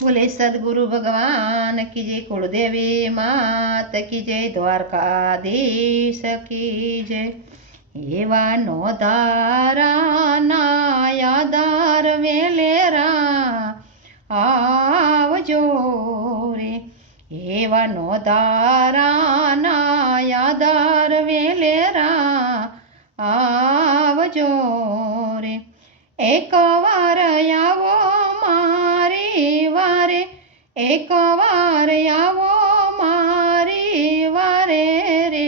बोले सदगुरु भगवान की जय, कुलदेवी मात की जय, द्वारकाधीश की जय। एवा नो दारा नायादार वेलेरा आवजो रे। एवा नो दारा नायादार वेलेरा आवजो रे। एक वार आवो मारी वारे, एक वार आवो मारी वारे रे।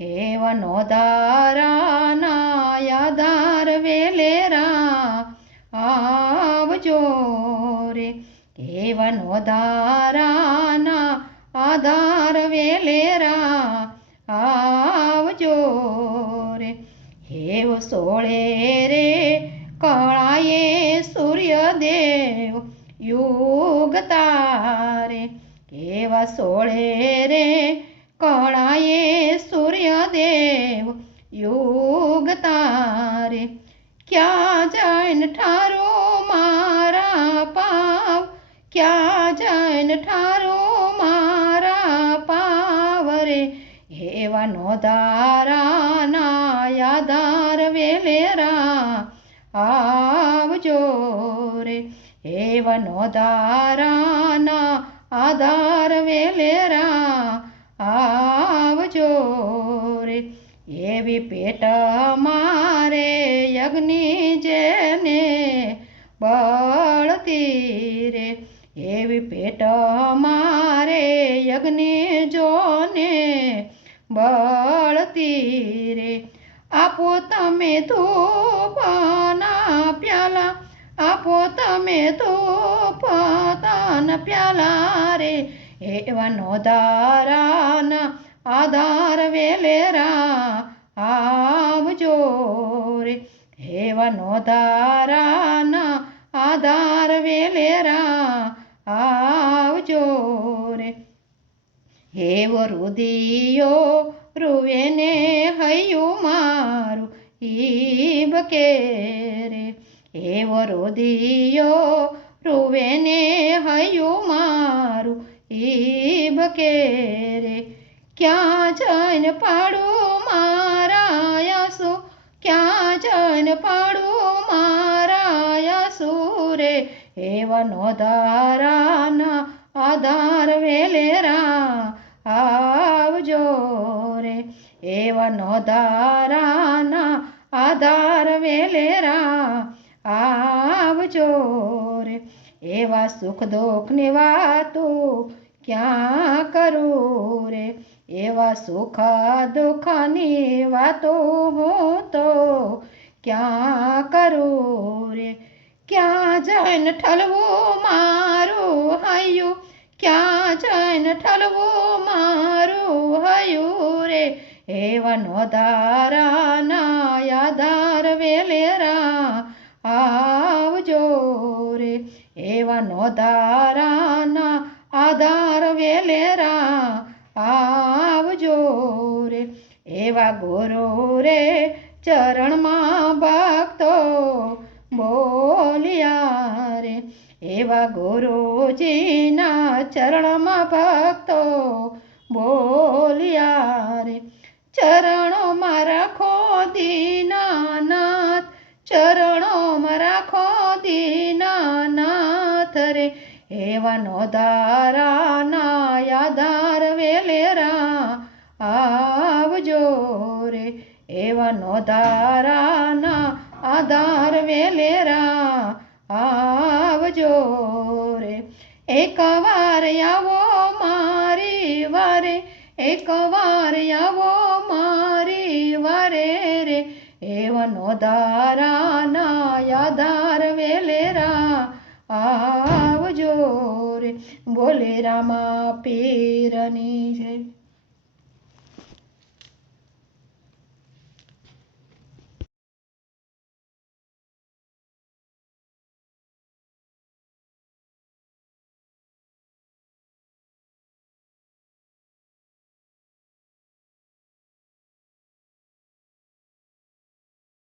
एवा नो दारा नायादार वेलेरा आवजो रे। एवा नो दारा ना आधार वेलेरा आवजो रे। हेव सोळे रे कळाये सूर्यदेव युग तारे। एवा सोळे रे कळाये सूर्यदेव युग तारे। क्या जैन ठारो मारा पाव, क्या जैन ठारो मारा पाव रे। एवा नो दारा नायादार वेलेरा आवजो रे। एवा नो दारा ना आधार वेलेरा आवजो रे। एवी पेट मारे यज्ञ जेने बळती रे। एवी पेट मारे यज्ञ जोने बळती रे। आपो तमे धूपना प्याला, आपो तमे धूपतान प्याला रे। एवा नो दारा ना आधार वेलेरा आवजो रे। एवा नो दारा ना आधार वेलेरा आवजो रे। हेवो रुदियो रुवेने हयु मारु ईब के रे। हेवो रुदियो रुवेने हयु मारु ईब के रे। क्या जैन पाडू मारा यासु, क्या जैन पाडू मारा यासु रे। एवा नो दारा ना आधार वेलेरा आवजो रे। एवा नो दारा ना आधार वेलेरा आवजो रे। एवा सुख दुख ની વાતો ક્યાં કરું રે। એવા સુખ દુઃખની વાતો હું તો ક્યાં કરું રે। ક્યાં જઈને ઠલવું મારું હૈયું, ક્યાં જઈને ઠલવું મારું હૈયું રે। એવા નો દારા નાયાદાર વેલેરા આવજો રે। એવા નો દારા ના આધાર વેલેરા आवजो रे। एवा गुरु रे चरण मां भक्तो बोलिया रे। एवा गुरुजी ना चरण मां भक्तो बोलिया रे। चरणों में राखो दीनानाथ, चरणों में राखो दीनानाथ रे। एवा नो दारा नायादार वेलेरा आवजो रे। एवा नो दारा ना आधार वेलेरा आवजो रे। एक वार आवो मारी वारे, एक वार आवो मारी वारे रे। एवा नो दारा नायादार वेलेरा आवजो रे। बोले रामा पीरनी जय।